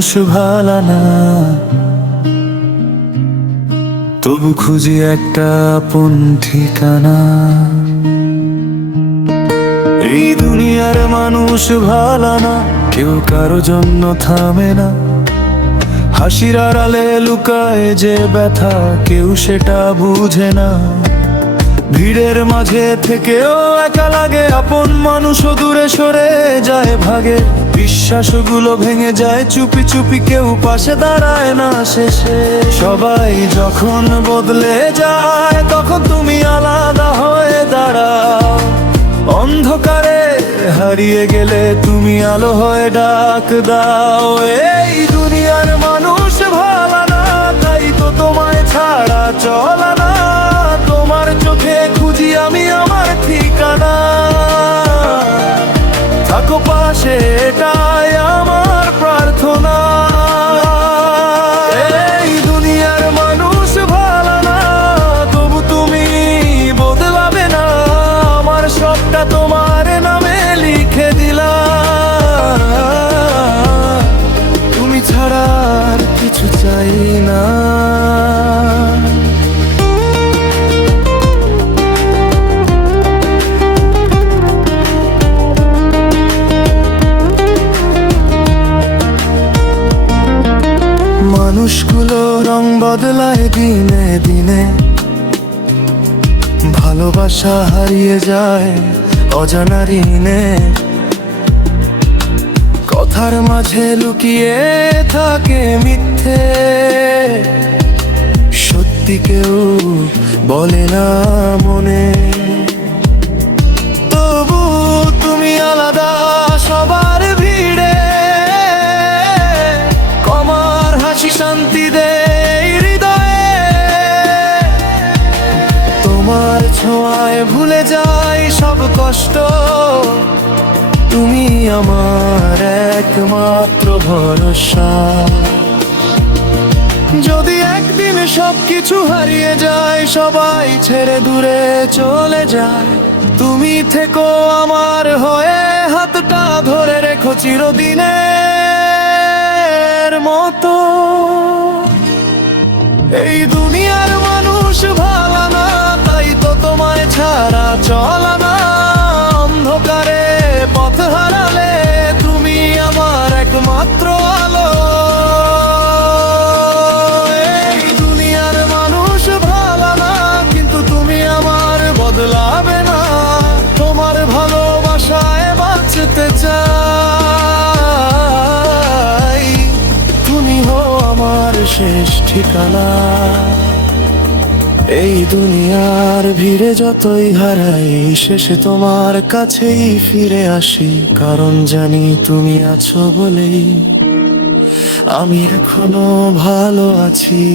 মানুষ ভালো না, তবু খুঁজি একটা আপন ঠিকানা। এই দুনিয়ার মানুষ ভালো না, কেউ কারো জন্য থামে না। হাসির আড়ালে লুকায় যে ব্যথা, কেউ সেটা বুঝে না। ভিড়ের মাঝে থেকেও একা লাগে, আপন মানুষও দূরে সরে যায় ভাগে। বিশ্বাসগুলো ভেঙে যায় চুপি চুপি, কেউ পাশে দাঁড়ায় না শেষে। সবাই যখন বদলে যায়, তখন তুমি আলাদা হয়ে দাঁড়াও। অন্ধকারে হারিয়ে গেলে তুমি আলো হয়ে ডাক দাও। এই দুনিয়ার মানুষ ভালো না, তাই তো তোমায় ছাড়া চলা না। তোমার চোখে খুঁজি আমি আমার ঠিকানা, থাকো পাশে এটাই আমার প্রার্থনা। এই দুনিয়ার মানুষ ভালো না, তবু তুমি বদলাবে না। আমার সবটা তোমার নামে লিখে দিলাম, তুমি ছাড়া আর কিছু চাই না। মানুষগুলো রং বদলায় দিনে দিনে, ভালোবাসা হারিয়ে যায় অজানা ঋণে। কথার মাঝে লুকিয়ে থাকে মিথ্যে, সত্যি কেউ বলে না মনে। তবু তুমি আলাদা সবার ভিড়ে, কমার হাসি শান্তি দেয় হৃদয়ে। তোমার ছোঁয়ায় ভুলে যাই সব কষ্ট, তুমি আমার একমাত্র ভরসা। যদি একদিন সবকিছু হারিয়ে যায়, সবাই ছেড়ে দূরে চলে যায়, তুমি থেকো আমার হয়ে, হাতটা ধরে রেখো চিরদিনের মতো। এই দুনিয়ার মানুষ ভালো না, তাই তো তোমায় ছাড়া চলা না। অন্ধকারে পথ হারালে তুমি আমার একমাত্র আলো। এই দুনিয়ার মানুষ ভালো না, কিন্তু তুমি আমার বদলাবে না। তোমার ভালোবাসায় বাঁচতে চাই, তুমি হো আমার শেষ ঠিকানা। এই দুনিয়ার ভিড়ে যতই হারাই, শেষে তোমার কাছেই ফিরে আসি। কারণ জানি তুমি আছো বলেই আমি এখনো ভালো আছি।